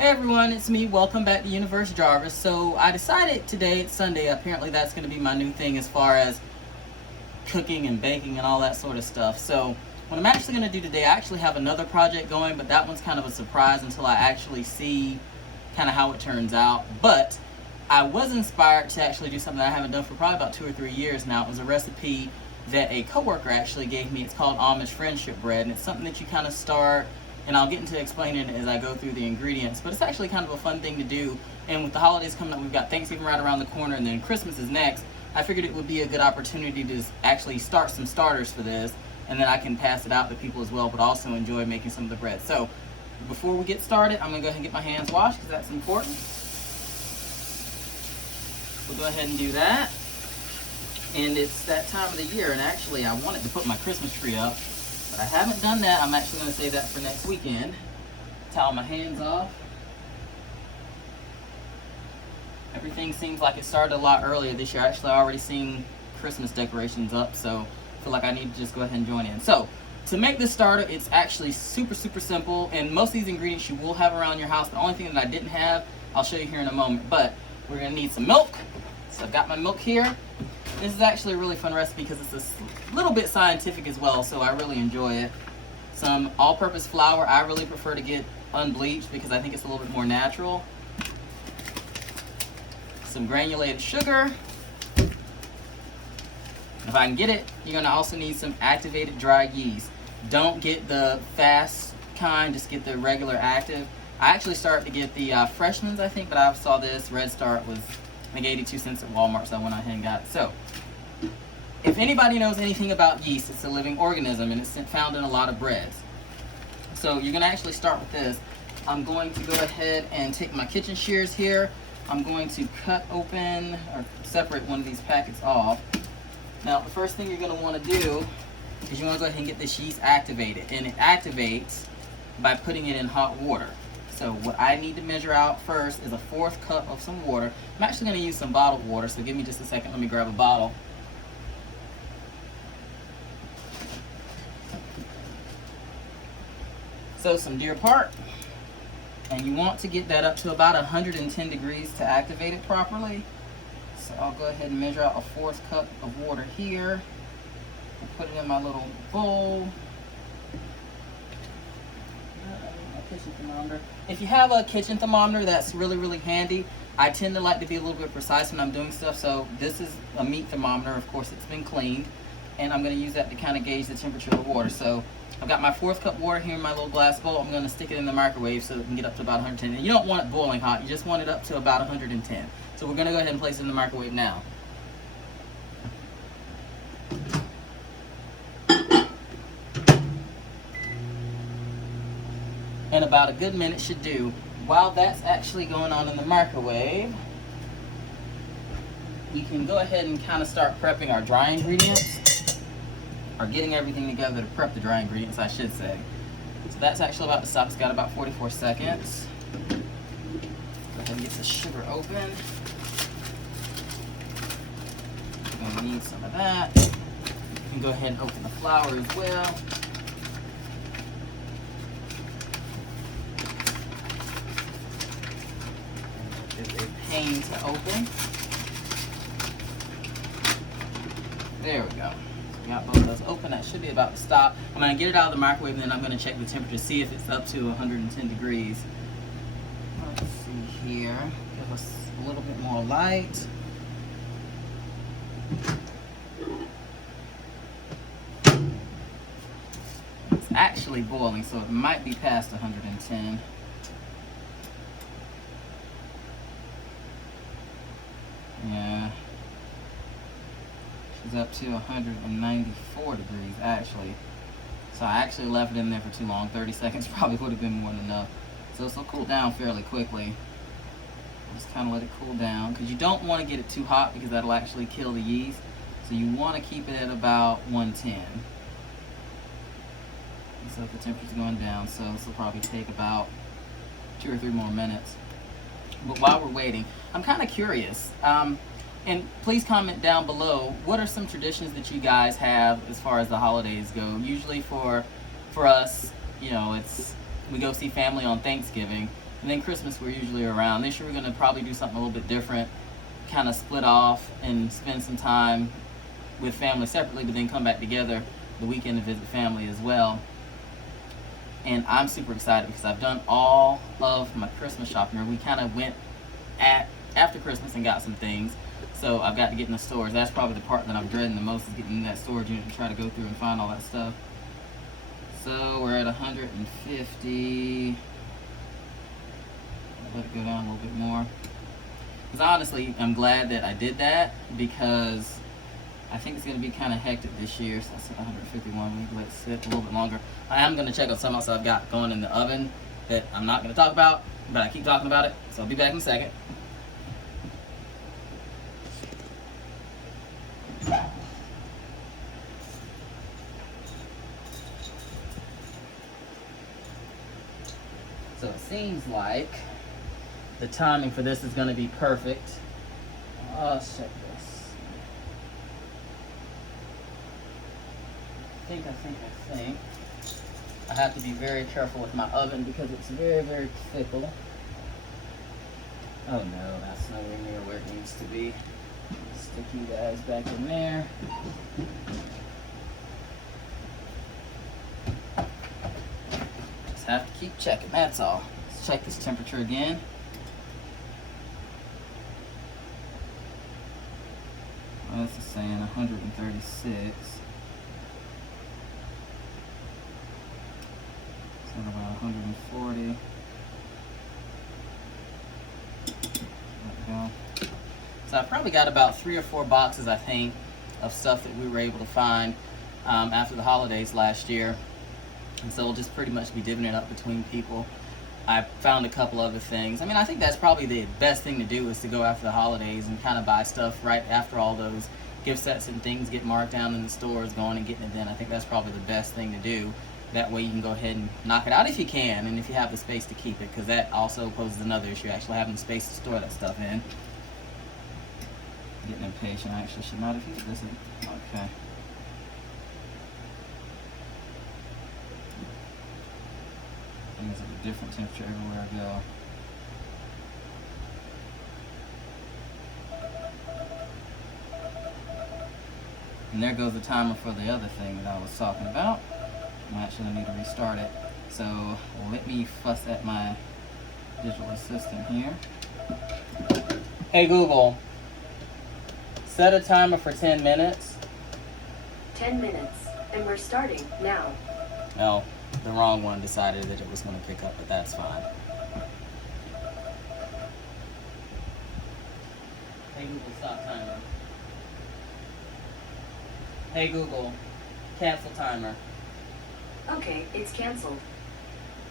Hey everyone, it's me. Welcome back to Universe Jarvis. So I decided today, it's Sunday, apparently that's going to be my new thing as far as cooking and baking and all that sort of stuff. So what I'm actually going to do today, I actually have another project going, but that one's kind of a surprise until I actually see kind of how it turns out. But I was inspired to actually do something I haven't done for probably about 2 or 3 years now. It was a recipe that a coworker actually gave me. It's called Amish friendship bread, and it's something that you kind of start, and I'll get into explaining it as I go through the ingredients, but it's actually kind of a fun thing to do. And with the holidays coming up, we've got Thanksgiving right around the corner, and then Christmas is next. I figured it would be a good opportunity to actually start some starters for this, and then I can pass it out to people as well, but also enjoy making some of the bread. So before we get started, I'm gonna go ahead and get my hands washed because that's important. We'll go ahead and do that. And it's that time of the year, and actually I wanted to put my Christmas tree up, but I haven't done that. I'm actually going to save that for next weekend. Towel my hands off. Everything seems like it started a lot earlier this year. Actually, I already seen Christmas decorations up, so I feel like I need to just go ahead and join in. So to make this starter, it's actually super simple, and most of these ingredients you will have around your house. The only thing that I didn't have, I'll show you here in a moment, but we're going to need some milk. So I've got my milk here. This is actually a really fun recipe because it's a little bit scientific as well, so I really enjoy it. Some all-purpose flour. I really prefer to get unbleached because I think it's a little bit more natural. Some granulated sugar. If I can get it, you're going to also need some activated dry yeast. Don't get the fast kind, just get the regular active. I actually started to get the fresh ones, I think, but I saw this Red Start was I think 82 cents at Walmart, so I went ahead and got it. So, if anybody knows anything about yeast, it's a living organism, and it's found in a lot of breads. So you're going to actually start with this. I'm going to go ahead and take my kitchen shears here. I'm going to cut open or separate one of these packets off. Now, the first thing you're going to want to do is you want to go ahead and get this yeast activated, and it activates by putting it in hot water. So what I need to measure out first is a 1/4 cup of some water. I'm actually going to use some bottled water, so give me just a second. Let me grab a bottle. So some Deer Park. And you want to get that up to about 110 degrees to activate it properly. So I'll go ahead and measure out a 1/4 cup of water here. And put it in my little bowl. Kitchen thermometer. If you have a kitchen thermometer, that's really handy. I tend to like to be a little bit precise when I'm doing stuff, so this is a meat thermometer. Of course, it's been cleaned, and I'm going to use that to kind of gauge the temperature of the water. So I've got my 1/4 cup water here in my little glass bowl. I'm going to stick it in the microwave so it can get up to about 110. And you don't want it boiling hot, you just want it up to about 110. So we're going to go ahead and place it in the microwave now. And about a good minute should do. While that's actually going on in the microwave, we can go ahead and kind of start prepping our dry ingredients, or getting everything together to prep the dry ingredients, I should say. So that's actually about to stop. It's got about 44 seconds. Go ahead and get the sugar open. We're going to need some of that. You can go ahead and open the flour as well. Pain to open. There we go. So we got both of those open. That should be about to stop. I'm going to get it out of the microwave, and then I'm going to check the temperature, see if it's up to 110 degrees. Let's see here. Give us a little bit more light. It's actually boiling, so it might be past 110. Yeah, she's up to 194 degrees actually. So I actually left it in there for too long. 30 seconds probably would have been more than enough. So this will cool down fairly quickly. Just kind of let it cool down because you don't want to get it too hot because that'll actually kill the yeast. So you want to keep it at about 110. And so the temperature's going down, so this will probably take about 2 or 3 more minutes. But while we're waiting, I'm kind of curious. And please comment down below, what are some traditions that you guys have as far as the holidays go? Usually for us, you know, we go see family on Thanksgiving, And then Christmas we're usually around. This year we're gonna probably do something a little bit different, kind of split off and spend some time with family separately, but then come back together the weekend to visit family as well. And I'm super excited because I've done all of my Christmas shopping. We kind of went after Christmas and got some things. So I've got to get in the stores. That's probably the part that I'm dreading the most, is getting in that storage unit and try to go through and find all that stuff. So we're at 150. Let it go down a little bit more. Because honestly, I'm glad that I did that, because I think it's going to be kind of hectic this year. So I said 151. We can let it sit a little bit longer. I am going to check on something else I've got going in the oven that I'm not going to talk about, but I keep talking about it. So I'll be back in a second. So it seems like the timing for this is going to be perfect. Let's check this. I think. I have to be very careful with my oven because it's very, very fickle. Oh no, that's nowhere near where it needs to be. Stick you guys back in there. Just have to keep checking, that's all. Let's check this temperature again. Well, this is saying 136. So about 140. There we go. So I probably got about 3 or 4 boxes, I think, of stuff that we were able to find after the holidays last year. And so we'll just pretty much be divvying it up between people. I found a couple other things. I mean, I think that's probably the best thing to do, is to go after the holidays and kind of buy stuff right after all those gift sets and things get marked down in the stores, going and getting it then. I think that's probably the best thing to do. That way you can go ahead and knock it out if you can, and if you have the space to keep it, because that also poses another issue, actually having the space to store that stuff in. Getting impatient. I actually should not have heated this in. Okay. Things at a different temperature everywhere I go. And there goes the timer for the other thing that I was talking about. I actually need to restart it. So let me fuss at my digital assistant here. Hey Google, set a timer for 10 minutes. 10 minutes, and we're starting now. No, the wrong one decided that it was going to pick up, but that's fine. Hey Google, stop timer. Hey Google, cancel timer. Okay, it's canceled.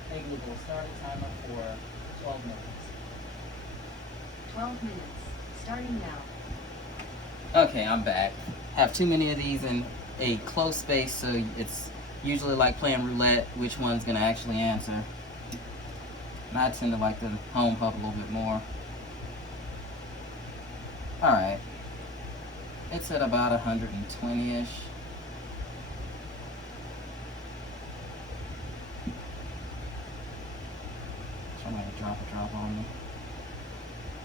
Hey Google, start a timer for 12 minutes. 12 minutes, starting now. Okay, I'm back. Have too many of these in a close space, so it's usually like playing roulette, which one's gonna actually answer. And I tend to like the home hub a little bit more. Alright. It's at about 120-ish. Somebody drop a drop on me.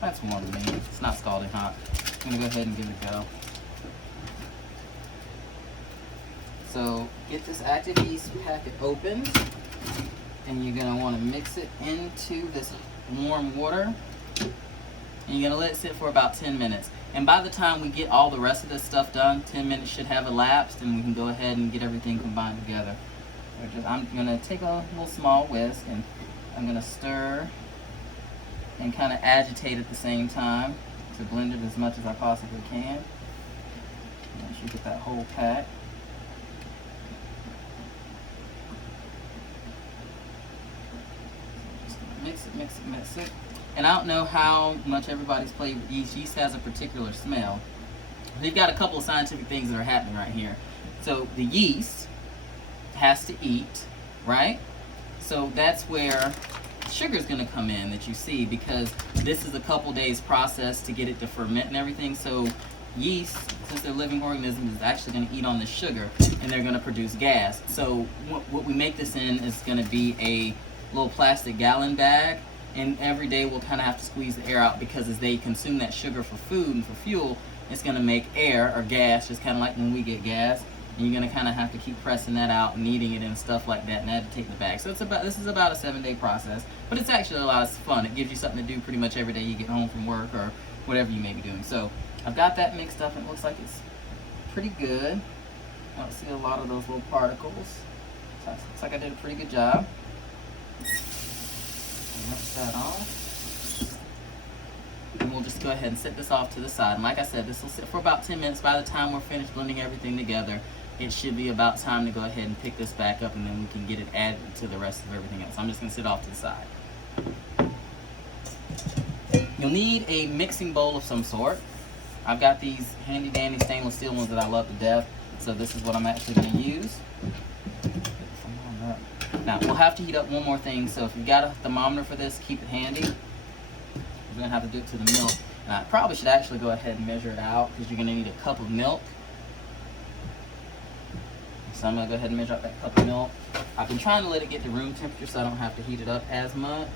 That's warm to me. It's not scalding hot. I'm gonna go ahead and give it a go. So get this active yeast packet opened, and you're gonna want to mix it into this warm water, and you're gonna let it sit for about 10 minutes. And by the time we get all the rest of this stuff done, 10 minutes should have elapsed, and we can go ahead and get everything combined together. I'm gonna take a little small whisk, and I'm gonna stir and kind of agitate at the same time to blend it as much as I possibly can. Once you get that whole pack. Just mix it, mix it, mix it. And I don't know how much everybody's played with yeast. Yeast has a particular smell. They've got a couple of scientific things that are happening right here. So the yeast has to eat, right? So that's where sugar is going to come in that you see, because this is a couple days process to get it to ferment and everything. So yeast, since they're living organisms, is actually going to eat on the sugar, and they're going to produce gas. So what we make this in is going to be a little plastic gallon bag, and every day we'll kind of have to squeeze the air out because as they consume that sugar for food and for fuel, it's going to make air or gas, just kind of like when we get gas. And you're going to kind of have to keep pressing that out, kneading it and stuff like that, and I had to take the bag. So this is about a 7-day process, but it's actually a lot of fun. It gives you something to do pretty much every day you get home from work or whatever you may be doing. So I've got that mixed up, and it looks like it's pretty good. I don't see a lot of those little particles. So it looks like I did a pretty good job. Rinse that off. And we'll just go ahead and set this off to the side. And like I said, this will sit for about 10 minutes. By the time we're finished blending everything together, it should be about time to go ahead and pick this back up, and then we can get it added to the rest of everything else. I'm just going to sit off to the side. You'll need a mixing bowl of some sort. I've got these handy dandy stainless steel ones that I love to death, so this is what I'm actually going to use. Now, we'll have to heat up one more thing, so if you've got a thermometer for this, keep it handy. We're going to have to do it to the milk. Now, I probably should actually go ahead and measure it out because you're going to need a cup of milk. So I'm going to go ahead and measure out that cup of milk. I've been trying to let it get to room temperature so I don't have to heat it up as much.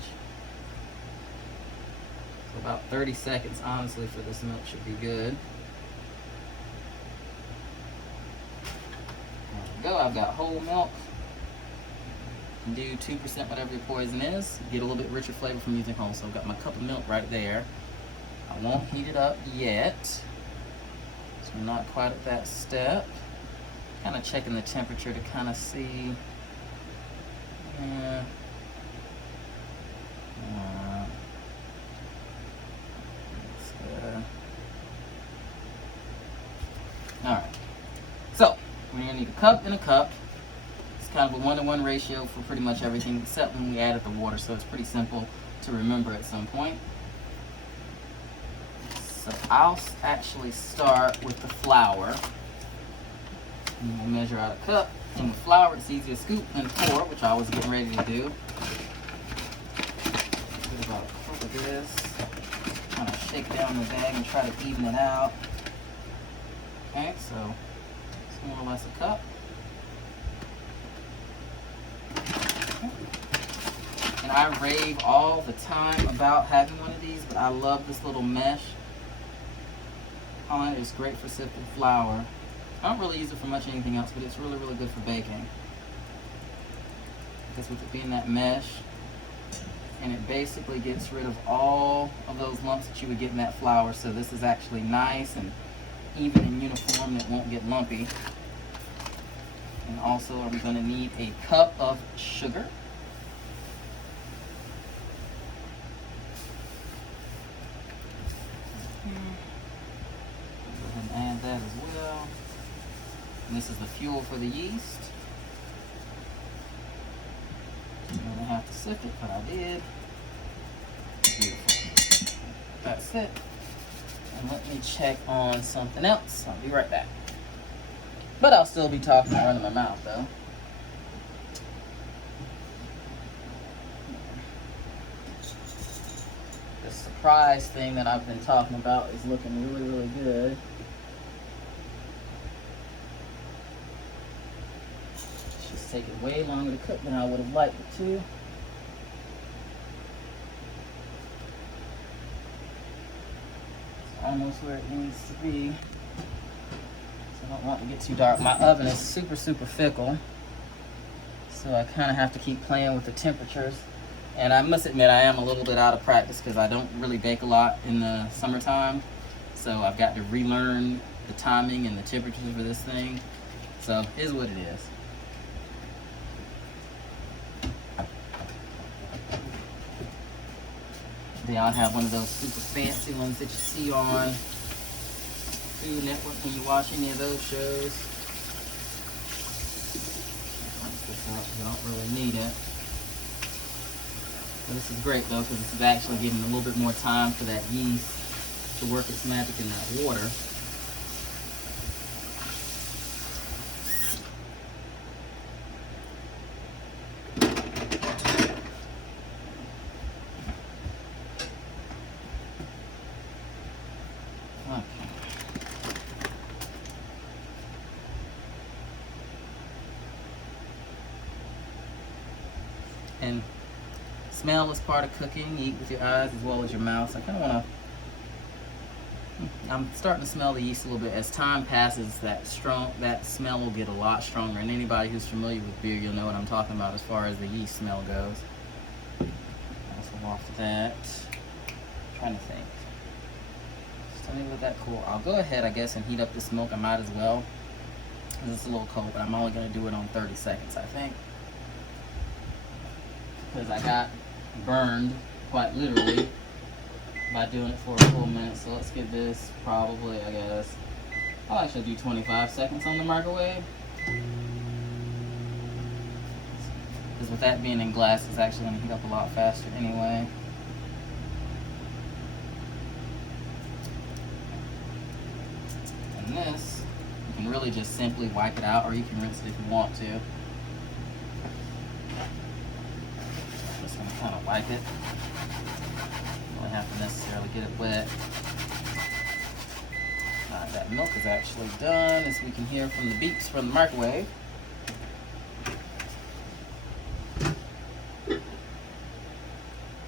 So about 30 seconds, honestly, for this milk should be good. There we go. I've got whole milk. Do 2%, whatever your poison is. Get a little bit richer flavor from using whole. So I've got my cup of milk right there. I won't heat it up yet. So I'm not quite at that step. Kind of checking the temperature to kind of see. Yeah. Alright. So, we're going to need a cup and a cup. It's kind of a 1-to-1 ratio for pretty much everything except when we added the water, so it's pretty simple to remember at some point. So I'll actually start with the flour. And we'll measure out a cup. And with flour, it's easier to scoop than pour, which I was getting ready to do. Get about a cup of this. Kind of shake down the bag and try to even it out. Okay, so it's more or less a cup. And I rave all the time about having one of these, but I love this little mesh on it. It's great for sifting flour. I don't really use it for much anything else, but it's really, really good for baking. Because with it being that mesh, and it basically gets rid of all of those lumps that you would get in that flour. So this is actually nice and even and uniform, and it won't get lumpy. And also, are we going to need a cup of sugar? Go ahead and add that as well. And this is the fuel for the yeast. I'm going to have to sift it, but I did. Beautiful. That's it. And let me check on something else. I'll be right back. But I'll still be talking and running my mouth, though. The surprise thing that I've been talking about is looking really, really good. It's just taking way longer to cook than I would have liked it to. It's almost where it needs to be. I don't want to get too dark. My oven is super, super fickle, so I kind of have to keep playing with the temperatures. And I must admit, I am a little bit out of practice because I don't really bake a lot in the summertime. So I've got to relearn the timing and the temperatures for this thing. So here's what it is. Then I'll have one of those super fancy ones that you see on Food Network when you watch any of those shows. You don't really need it. But this is great though, because this is actually giving a little bit more time for that yeast to work its magic in that water. And Smell is part of cooking. You eat with your eyes as well as your mouth. So I kind of want to. I'm starting to smell the yeast a little bit. As time passes, that smell will get a lot stronger. And anybody who's familiar with beer, you'll know what I'm talking about as far as the yeast smell goes. Also off that. I'm trying to think. Just let me let that cool. I'll go ahead, I guess, and heat up this milk. I might as well. Because it's a little cold, but I'm only going to do it on 30 seconds, I think. Because I got burned, quite literally, by doing it for a full minute. So let's give this probably, I guess, I'll actually do 25 seconds on the microwave. Because with that being in glass, it's actually going to heat up a lot faster anyway. And this, you can really just simply wipe it out, or you can rinse it if you want to. Just going to kind of wipe it. You don't have to necessarily get it wet. Alright, that milk is actually done, as we can hear from the beeps from the microwave.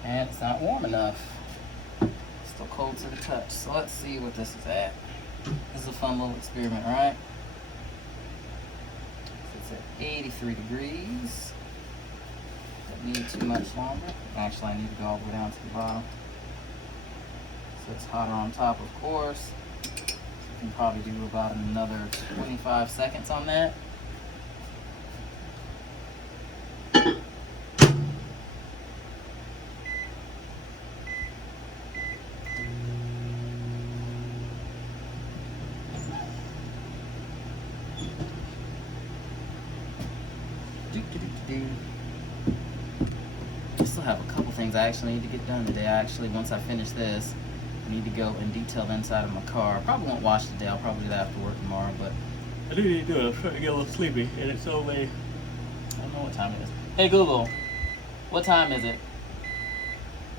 And it's not warm enough. It's still cold to the touch. So let's see what this is at. This is a fun little experiment, right? So it's at 83 degrees. Don't need too much longer. Actually, I need to go all the way down to the bottom. So it's hotter on top, of course. So you can probably do about another 25 seconds on that. I still have a couple things I actually need to get done today. Once I finish this, I need to go and detail the inside of my car. I probably won't wash today. I'll probably do that after work tomorrow, but I do need to do it. I'm starting to get a little sleepy, and it's only, I don't know what time it is. Hey Google, what time is it?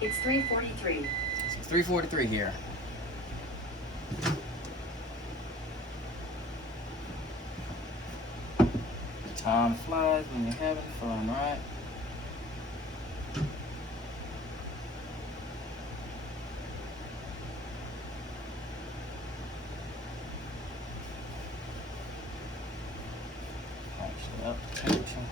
It's 3:43. It's 3:43 here. Time flies when you're having fun, right? Actually, up the temperature.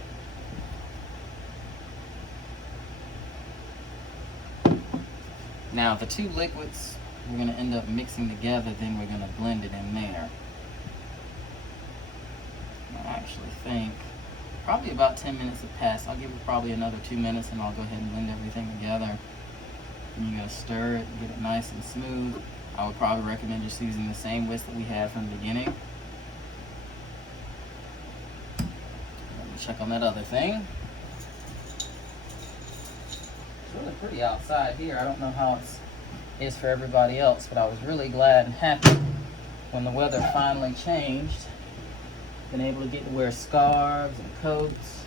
Now, the two liquids we're going to end up mixing together, then we're going to blend it in there. I actually think probably about 10 minutes have passed. I'll give it probably another 2 minutes and I'll go ahead and blend everything together. And you're going to stir it, get it nice and smooth. I would probably recommend just using the same whisk that we had from the beginning. Let me check on that other thing. It's really pretty outside here. I don't know how it is for everybody else, but I was really glad and happy when the weather finally changed. Been able to get to wear scarves and coats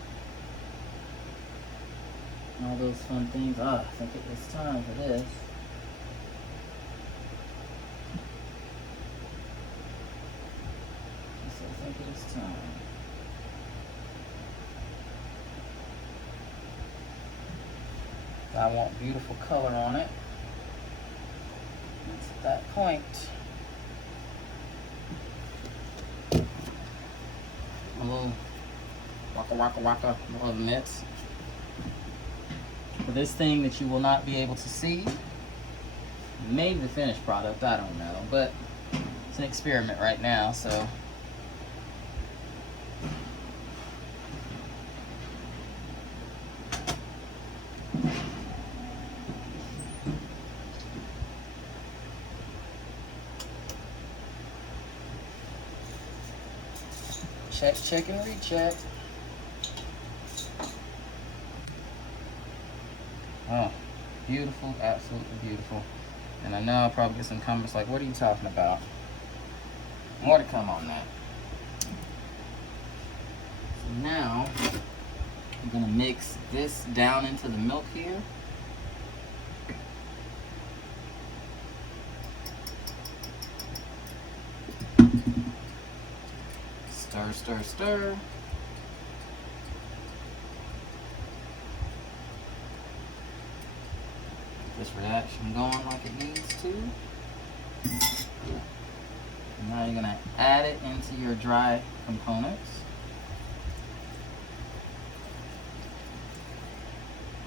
and all those fun things. I think it was time for this. Yes, I think it is time. I want beautiful color on it. It's at that point. A little waka of mitts. For this thing that you will not be able to see, maybe the finished product, I don't know, but it's an experiment right now, so. Check, and recheck. Oh, beautiful, absolutely beautiful. And I know I'll probably get some comments like, what are you talking about? More to come on that. So now, I'm gonna mix this down into the milk here. Stir, stir. this reaction going like it needs to. Now you're going to add it into your dry components.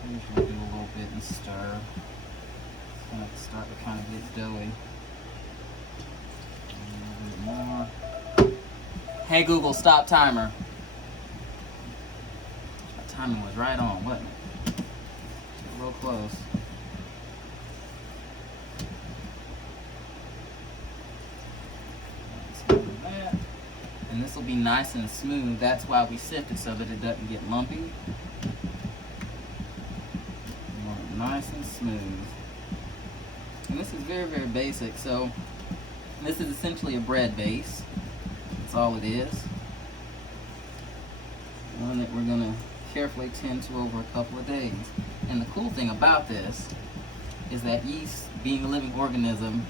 Usually do a little bit and stir. It's going to start to kind of get doughy. A little bit more. Hey Google, stop timer. That timing was right on, wasn't it? Get real close. And this will be nice and smooth. That's why we sift it, so that it doesn't get lumpy. You want it nice and smooth. And this is very, very basic. So this is essentially a bread base. That's all it is. One that we're going to carefully tend to over a couple of days. And the cool thing about this is that yeast, being a living organism,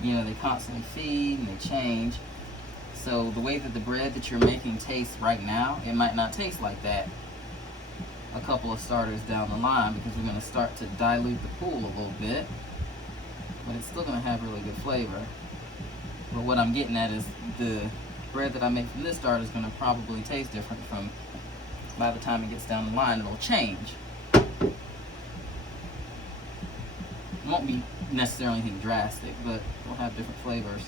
you know, they constantly feed and they change. So the way that the bread that you're making tastes right now, it might not taste like that a couple of starters down the line, because we're going to start to dilute the pool a little bit, but it's still going to have really good flavor. But what I'm getting at is the bread that I make from this starter is going to probably taste different from, by the time it gets down the line, it'll change. It won't be necessarily anything drastic, but it'll have different flavors.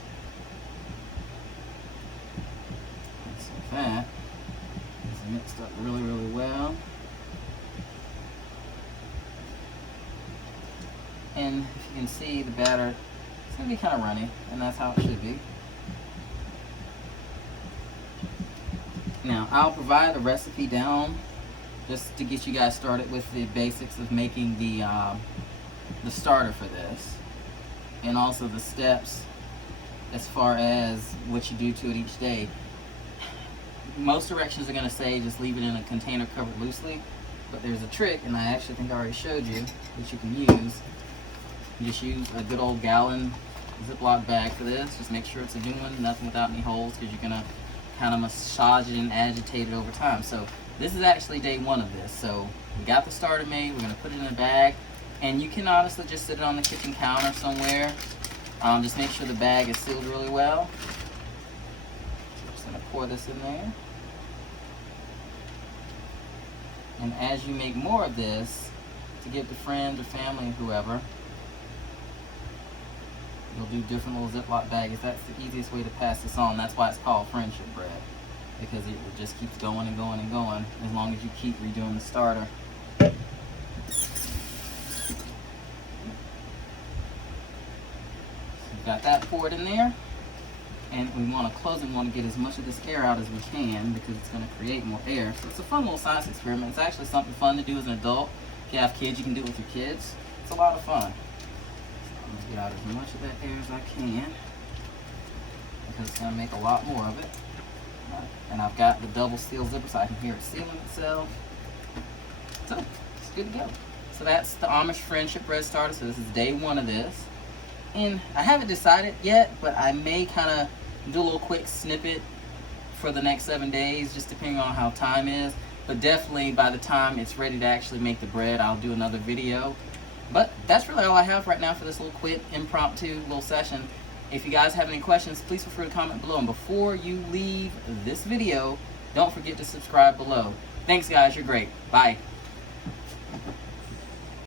That is mixed up really, really well. And if you can see, the batter, it's going to be kind of runny, and that's how it should be. Now, I'll provide a recipe down just to get you guys started with the basics of making the starter for this, and also the steps as far as what you do to it each day. Most directions are going to say just leave it in a container covered loosely, but there's a trick, and I actually think I already showed you, that you can use. You just use a good old gallon Ziploc bag for this. Just make sure it's a new one, nothing without any holes, because you're going to kind of massage it and agitate it over time. So this is actually day one of this. So we got the starter made, we're going to put it in a bag, and you can honestly just sit it on the kitchen counter somewhere. Just make sure the bag is sealed really well. Going to pour this in there, and as you make more of this to give to friends or family or whoever, you'll do different little Ziploc bags. That's the easiest way to pass this on. That's why it's called friendship bread, because it just keeps going and going and going as long as you keep redoing the starter. So you've got that poured in there. And we want to close it. We want to get as much of this air out as we can, because it's going to create more air. So it's a fun little science experiment. It's actually something fun to do as an adult. If you have kids, you can do it with your kids. It's a lot of fun. So I'm going to get out as much of that air as I can, because it's going to make a lot more of it. And I've got the double seal zipper so I can hear it sealing itself. So it's good to go. So that's the Amish friendship bread starter. So this is day one of this. And I haven't decided yet, but I may kind of do a little quick snippet for the next 7 days, just depending on how time is. But definitely by the time it's ready to actually make the bread, I'll do another video. But that's really all I have right now for this little quick impromptu little session. If you guys have any questions, please feel free to comment below. And before you leave this video, don't forget to subscribe below. Thanks guys, you're great. Bye.